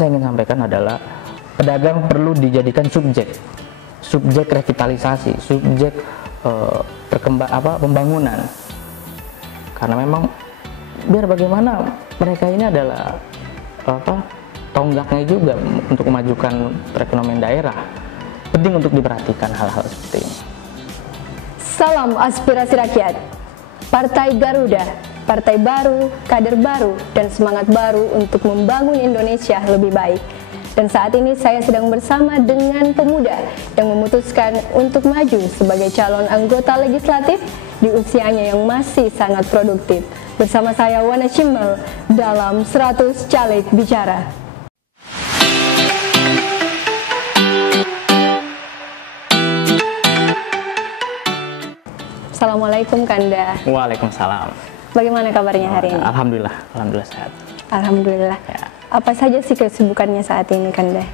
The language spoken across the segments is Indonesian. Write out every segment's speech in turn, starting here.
saya ingin sampaikan adalah pedagang perlu dijadikan subjek revitalisasi, subjek pembangunan. Karena memang biar bagaimana mereka ini adalah tonggaknya juga untuk memajukan perekonomian daerah. Penting untuk diperhatikan hal-hal seperti ini. Salam aspirasi rakyat. Partai Garuda, partai baru, kader baru, dan semangat baru untuk membangun Indonesia lebih baik. Dan saat ini saya sedang bersama dengan pemuda yang memutuskan untuk maju sebagai calon anggota legislatif di usianya yang masih sangat produktif. Bersama saya Wana Cimbal dalam 100 Caleg Bicara. Assalamualaikum Kanda. Waalaikumsalam. Bagaimana kabarnya hari ini? Alhamdulillah sehat. Alhamdulillah. Ya. Apa saja sih kesibukannya saat ini Kanda?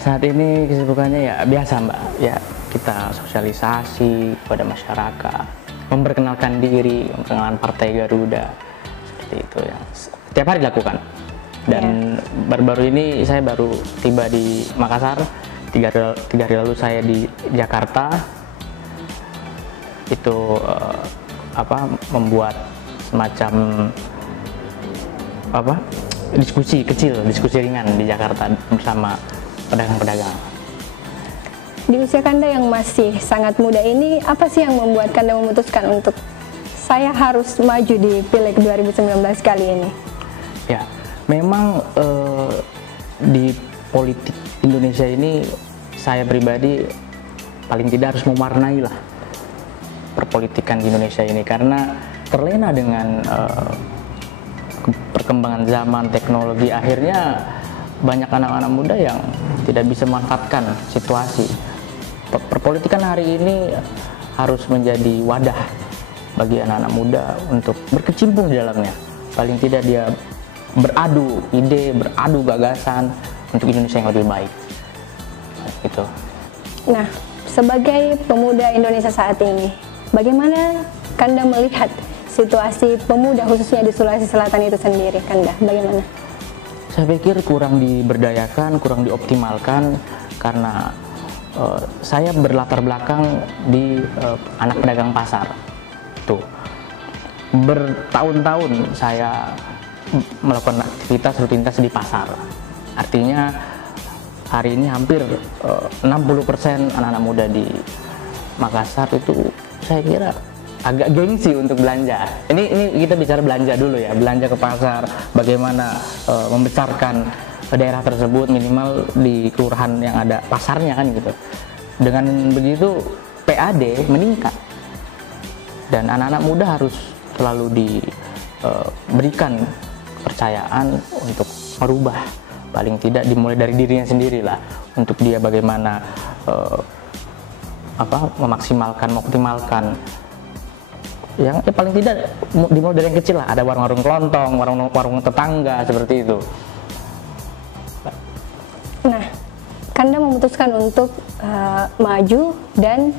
Saat ini kesibukannya ya biasa Mbak, ya kita sosialisasi kepada masyarakat, memperkenalkan diri, memperkenalkan Partai Garuda, seperti itu ya. Setiap hari dilakukan. Dan baru-baru ini saya baru tiba di Makassar, tiga hari lalu saya di Jakarta. Itu membuat semacam diskusi ringan di Jakarta bersama pedagang-pedagang. Di usia Kanda yang masih sangat muda ini, apa sih yang membuat Kanda memutuskan untuk saya harus maju di Pileg 2019 kali ini? Ya, memang di politik Indonesia ini saya pribadi paling tidak harus mewarnai lah perpolitikan di Indonesia ini, karena terlena dengan perkembangan zaman, teknologi. Akhirnya banyak anak-anak muda yang tidak bisa memanfaatkan situasi. Perpolitikan hari ini harus menjadi wadah bagi anak-anak muda untuk berkecimpung di dalamnya. Paling tidak dia beradu ide, beradu gagasan untuk Indonesia yang lebih baik. Gitu. Nah, sebagai pemuda Indonesia saat ini, bagaimana Kanda melihat situasi pemuda khususnya di Sulawesi Selatan itu sendiri, Kanda? Bagaimana? Saya pikir kurang diberdayakan, kurang dioptimalkan, karena saya berlatar belakang di anak pedagang pasar. Tuh, bertahun-tahun saya melakukan aktivitas rutinitas di pasar. Artinya hari ini hampir 60% anak-anak muda di Makassar itu saya kira agak gengsi untuk belanja. Ini kita bicara belanja dulu ya, belanja ke pasar, bagaimana membesarkan daerah tersebut minimal di kelurahan yang ada pasarnya kan gitu. Dengan begitu PAD meningkat dan anak-anak muda harus selalu diberikan kepercayaan untuk merubah, paling tidak dimulai dari dirinya sendiri lah, untuk dia bagaimana mengoptimalkan yang paling tidak dimulai dari yang kecil lah, ada warung-warung kelontong, warung tetangga seperti itu. Nah, Kanda memutuskan untuk maju dan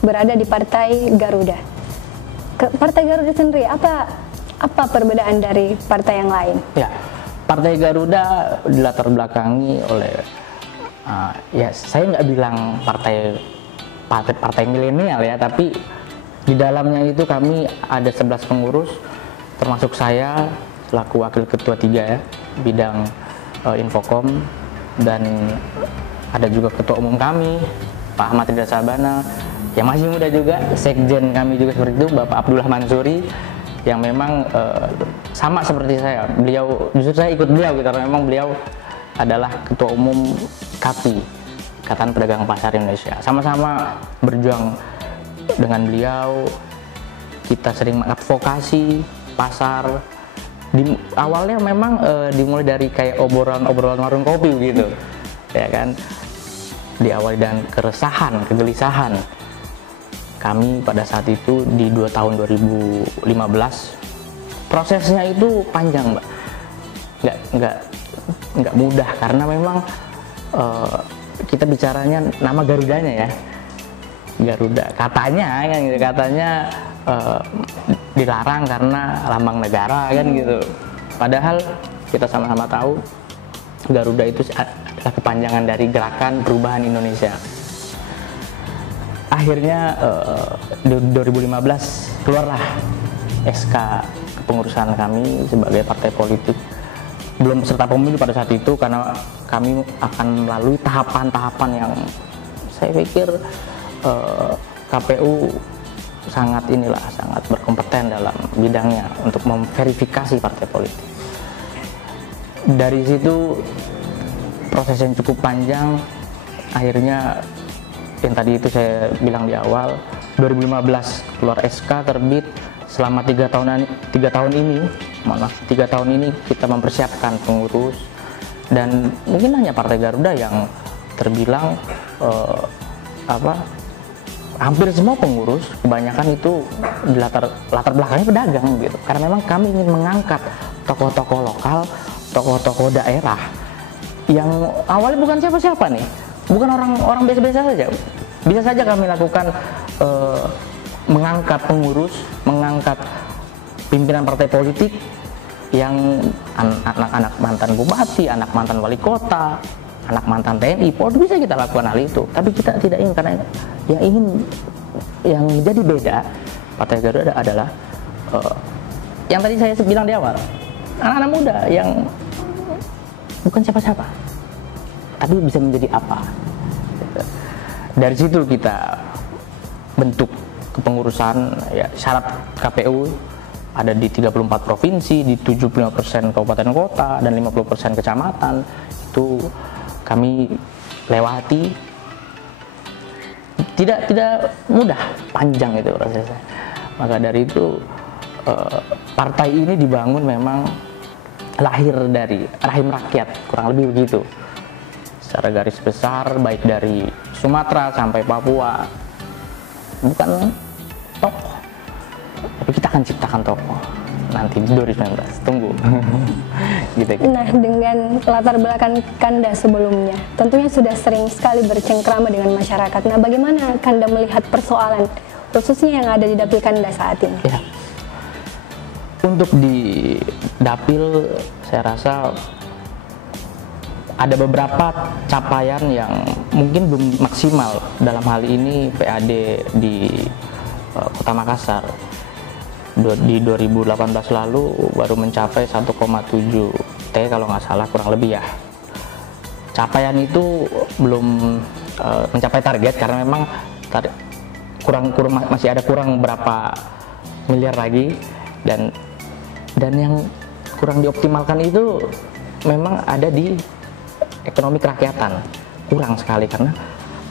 berada di Partai Garuda. Partai Garuda sendiri apa perbedaan dari partai yang lain? Ya, Partai Garuda dilatar belakangi oleh ya saya nggak bilang partai milenial ya, tapi di dalamnya itu kami ada 11 pengurus, termasuk saya selaku wakil ketua 3 ya, bidang Infokom, dan ada juga ketua umum kami Pak Ahmad Ridha Sabana yang masih muda juga, sekjen kami juga seperti itu Bapak Abdullah Mansuri, yang memang sama seperti saya. Beliau, justru saya ikut beliau gitu, karena memang beliau adalah ketua umum KAPI, Ikatan Pedagang Pasar Indonesia. Sama-sama berjuang dengan beliau, kita sering mengadvokasi pasar. Awalnya memang dimulai dari kayak obrolan warung kopi gitu, ya kan. Diawali dengan keresahan, kegelisahan. Kami pada saat itu di 2 tahun 2015, prosesnya itu panjang, Mbak. Nggak mudah, karena memang kita bicaranya nama Garudanya ya, Garuda katanya kan gitu, dilarang karena lambang negara kan gitu. Padahal kita sama-sama tahu Garuda itu adalah kepanjangan dari Gerakan Perubahan Indonesia. Akhirnya 2015 keluarlah SK kepengurusan kami sebagai partai politik. Belum peserta pemilu pada saat itu karena kami akan melalui tahapan-tahapan yang saya pikir KPU sangat berkompeten dalam bidangnya untuk memverifikasi partai politik. Dari situ proses yang cukup panjang, akhirnya yang tadi itu saya bilang di awal, 2015 keluar SK terbit. Selama 3 tahun ini kita mempersiapkan pengurus, dan mungkin hanya Partai Garuda yang terbilang hampir semua pengurus kebanyakan itu di latar belakangnya pedagang gitu, karena memang kami ingin mengangkat tokoh-tokoh lokal, tokoh-tokoh daerah yang awalnya bukan siapa-siapa nih, bukan orang biasa-biasa saja. Bisa saja kami lakukan mengangkat pengurus, mengangkat pimpinan partai politik yang anak-anak mantan bupati, anak mantan wali kota, anak mantan TNI, Polri, bisa kita lakukan hal itu. Tapi kita tidak ingin, karena yang menjadi beda Partai Garuda adalah yang tadi saya bilang di awal, anak-anak muda yang bukan siapa-siapa, tapi bisa menjadi apa. Dari situ kita bentuk kepengurusan, ya, syarat KPU ada di 34 provinsi, di 75% kabupaten kota dan 50% kecamatan. Itu kami lewati, tidak mudah, panjang itu prosesnya. Maka dari itu partai ini dibangun memang lahir dari rahim rakyat, kurang lebih begitu. Secara garis besar, baik dari Sumatera sampai Papua, bukan tokoh, tapi kita akan ciptakan tokoh nanti di 2019. Tunggu. Gitu. Nah, dengan latar belakang Kanda sebelumnya, tentunya sudah sering sekali bercengkrama dengan masyarakat. Nah, bagaimana Kanda melihat persoalan khususnya yang ada di Dapil Kanda saat ini? Ya. Untuk di Dapil, saya rasa ada beberapa capaian yang mungkin belum maksimal. Dalam hal ini PAD di Kota Makassar di 2018 lalu baru mencapai 1,7 T kalau nggak salah, kurang lebih ya. Capaian itu belum mencapai target karena memang masih ada kurang berapa miliar lagi, dan yang kurang dioptimalkan itu memang ada di ekonomi kerakyatan, kurang sekali, karena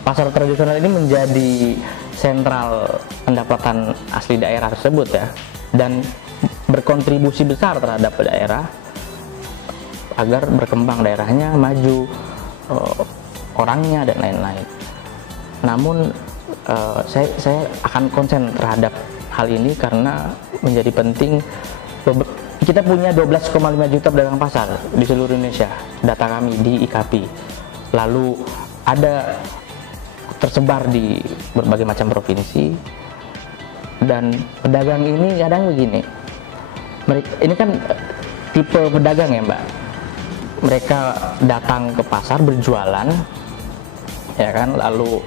pasar tradisional ini menjadi sentral pendapatan asli daerah tersebut ya, dan berkontribusi besar terhadap daerah agar berkembang daerahnya, maju orangnya dan lain-lain. Namun saya akan konsen terhadap hal ini karena menjadi penting. Kita punya 12,5 juta pedagang pasar di seluruh Indonesia, data kami di IKP. Lalu ada tersebar di berbagai macam provinsi, dan pedagang ini kadang begini, ini kan tipe pedagang ya Mbak, mereka datang ke pasar berjualan, ya kan, lalu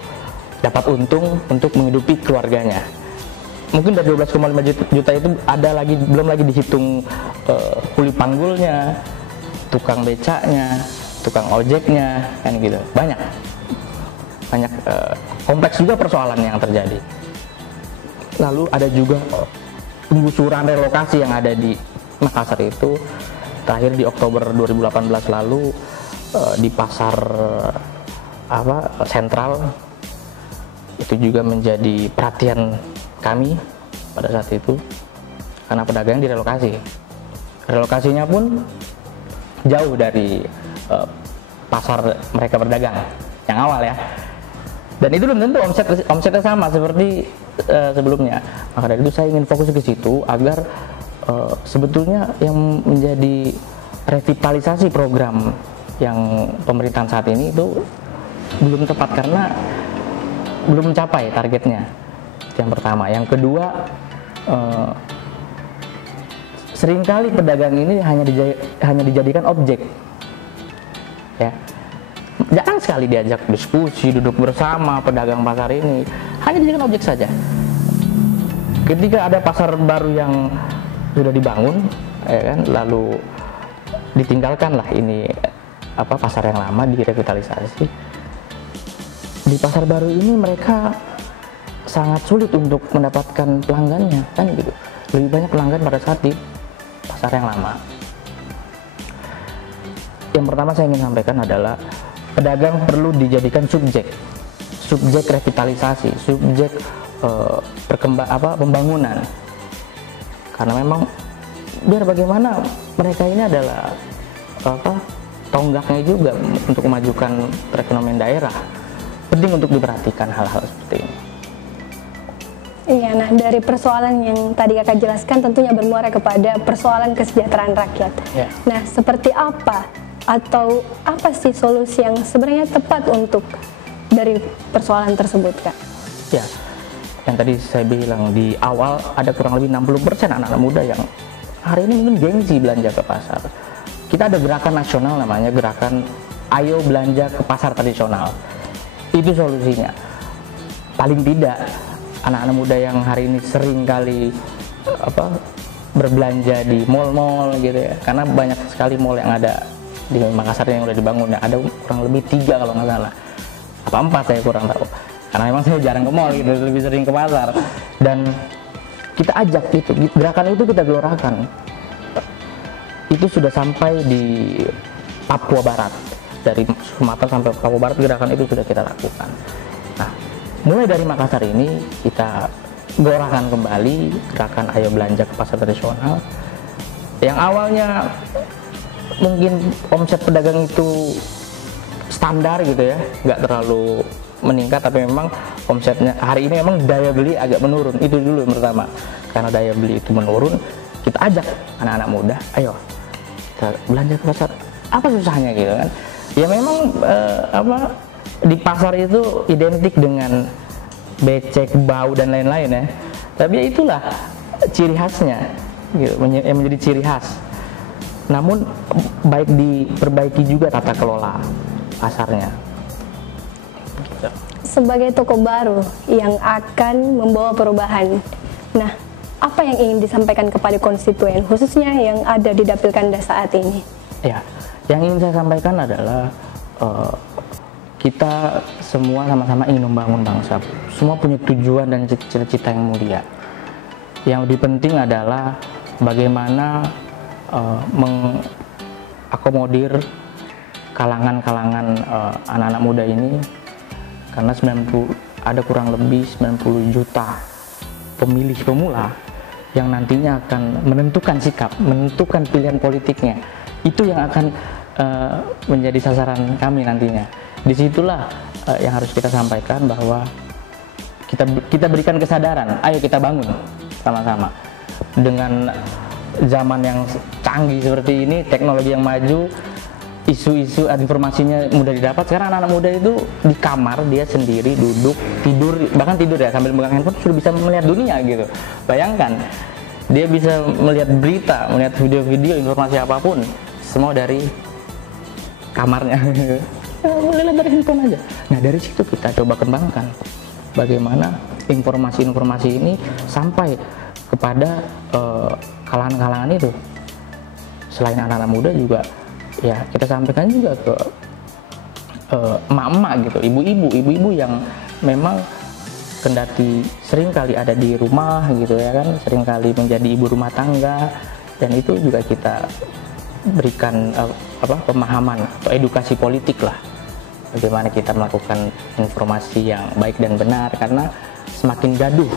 dapat untung untuk menghidupi keluarganya. Mungkin dari 12,5 juta itu ada lagi, belum lagi dihitung kuli panggulnya, tukang becaknya, tukang ojeknya, kan gitu. Banyak kompleks juga persoalan yang terjadi. Lalu ada juga penggusuran relokasi yang ada di Makassar itu. Terakhir di Oktober 2018 lalu di pasar sentral itu juga menjadi perhatian kami pada saat itu, karena pedagang direlokasi. Relokasinya pun jauh dari pasar mereka berdagang yang awal ya, dan itu belum tentu omsetnya sama seperti sebelumnya. Maka dari itu saya ingin fokus ke situ agar sebetulnya yang menjadi revitalisasi program yang pemerintahan saat ini itu belum tepat karena belum mencapai targetnya. Yang pertama. Yang kedua, seringkali pedagang ini hanya dijadikan objek. ya. Jarang sekali diajak diskusi, duduk bersama pedagang pasar ini, hanya dijadikan objek saja. Ketika ada pasar baru yang sudah dibangun, ya kan, lalu ditinggalkanlah ini pasar yang lama, direvitalisasi. Di pasar baru ini mereka sangat sulit untuk mendapatkan pelanggannya, kan gitu. Lebih banyak pelanggan pada saat di pasar yang lama. Yang pertama saya ingin sampaikan adalah pedagang perlu dijadikan subjek revitalisasi, subjek pembangunan. Karena memang biar bagaimana mereka ini adalah tonggaknya juga untuk memajukan perekonomian daerah. Penting untuk diperhatikan hal-hal seperti ini. Iya, nah dari persoalan yang tadi kakak jelaskan tentunya bermuara kepada persoalan kesejahteraan rakyat. Ya. Nah, seperti apa atau apa sih solusi yang sebenarnya tepat untuk dari persoalan tersebut, Kak? Ya, yang tadi saya bilang di awal ada kurang lebih 60% anak-anak muda yang hari ini mungkin gengsi belanja ke pasar. Kita ada gerakan nasional namanya gerakan Ayo Belanja ke Pasar Tradisional. Itu solusinya. Paling tidak anak-anak muda yang hari ini sering kali berbelanja di mal-mal gitu ya, karena banyak sekali mal yang ada di Makassar yang udah dibangun ya, ada kurang lebih 3 kalau nggak salah, apa 4 saya kurang tahu, karena memang saya jarang ke mall gitu, lebih sering ke pasar. Dan kita ajak itu, gerakan itu kita gelorakan. Itu sudah sampai di Papua Barat, dari Sumatera sampai Papua Barat gerakan itu sudah kita lakukan. Nah, mulai dari Makassar ini kita gelorakan kembali gerakan Ayo Belanja ke Pasar Tradisional. Yang awalnya mungkin omset pedagang itu standar gitu ya, nggak terlalu meningkat, tapi memang omsetnya hari ini memang daya beli agak menurun. Itu dulu yang pertama. Karena daya beli itu menurun, kita ajak anak-anak muda, ayo kita belanja ke pasar. Apa susahnya gitu kan? Ya memang di pasar itu identik dengan becek, bau dan lain-lain ya. Tapi ya itulah ciri khasnya, gitu, yang menjadi ciri khas. Namun baik diperbaiki juga tata kelola pasarnya. Gitu. Sebagai toko baru yang akan membawa perubahan, nah apa yang ingin disampaikan kepada konstituen, khususnya yang ada di Dapil Kanda saat ini? Ya, yang ingin saya sampaikan adalah kita semua sama-sama ingin membangun bangsa. Semua punya tujuan dan cita-cita yang mulia. Yang lebih penting adalah bagaimana mengakomodir kalangan-kalangan anak-anak muda ini, karena ada kurang lebih 90 juta pemilih pemula yang nantinya akan menentukan sikap, menentukan pilihan politiknya. Itu yang akan menjadi sasaran kami nantinya. Disitulah yang harus kita sampaikan, bahwa kita berikan kesadaran, ayo kita bangun sama-sama. Dengan zaman yang canggih seperti ini, teknologi yang maju, isu-isu informasinya mudah didapat. Sekarang anak-anak muda itu di kamar dia sendiri duduk, tidur, bahkan tidur ya sambil megang handphone sudah bisa melihat dunia gitu. Bayangkan, dia bisa melihat berita, melihat video-video, informasi apapun, semua dari kamarnya. Boleh lihat dari handphone aja. Nah, dari situ kita coba kembangkan bagaimana informasi-informasi ini sampai kepada kalangan-kalangan itu. Selain anak-anak muda juga ya kita sampaikan juga ke emak-emak gitu, ibu-ibu yang memang kendati seringkali ada di rumah gitu ya kan, seringkali menjadi ibu rumah tangga, dan itu juga kita berikan pemahaman atau edukasi politik lah, bagaimana kita melakukan informasi yang baik dan benar, karena semakin gaduh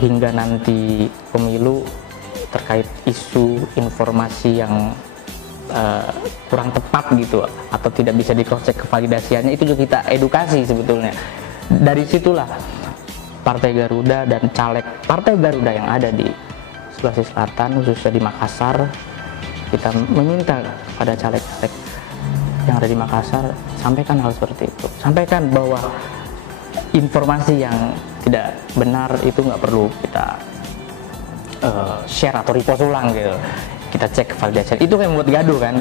hingga nanti pemilu terkait isu informasi yang kurang tepat gitu atau tidak bisa di-cross-check kevalidasiannya, itu juga kita edukasi sebetulnya. Dari situlah Partai Garuda dan caleg Partai Garuda yang ada di Sulawesi Selatan, khususnya di Makassar, kita meminta kepada caleg-caleg yang ada di Makassar, sampaikan hal seperti itu. Sampaikan bahwa informasi yang tidak benar itu nggak perlu kita share atau repost ulang gitu. Kita cek validasi. Itu yang membuat gaduh kan.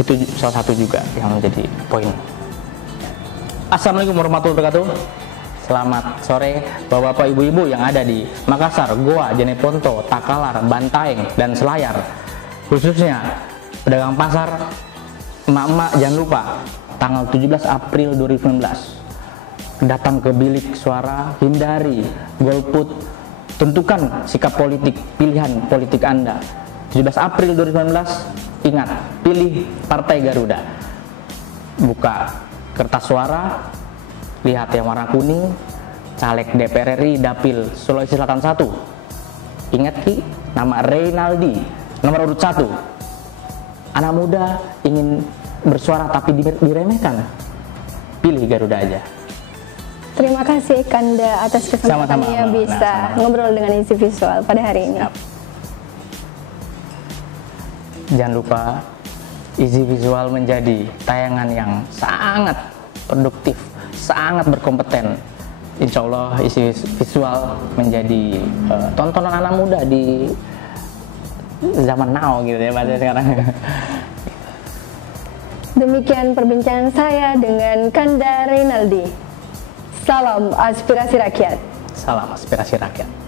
Itu salah satu juga yang menjadi poin. Assalamualaikum warahmatullahi wabarakatuh. Selamat sore Bapak-bapak, Ibu-ibu yang ada di Makassar, Goa, Jeneponto, Takalar, Bantaeng, dan Selayar. Khususnya pedagang pasar, emak-emak, jangan lupa tanggal 17 April 2019 datang ke bilik suara, hindari golput, tentukan sikap politik, pilihan politik Anda. 17 April 2019, ingat, pilih Partai Garuda. Buka kertas suara, lihat yang warna kuning, caleg DPR RI Dapil Sulawesi Selatan 1. Ingat Ki, nama Reynaldi, nomor urut 1. Anak muda ingin bersuara tapi diremehkan. Pilih Garuda aja. Terima kasih Kanda atas kesempatannya bisa ngobrol dengan Easy Visual pada hari ini. Siap. Jangan lupa Easy Visual menjadi tayangan yang sangat produktif, sangat berkompeten. Insya Allah Easy Visual menjadi tontonan anak muda di zaman now gitu ya pada sekarang. Demikian perbincangan saya dengan Kanda Reynaldi. Salam aspirasi rakyat. Salam aspirasi rakyat.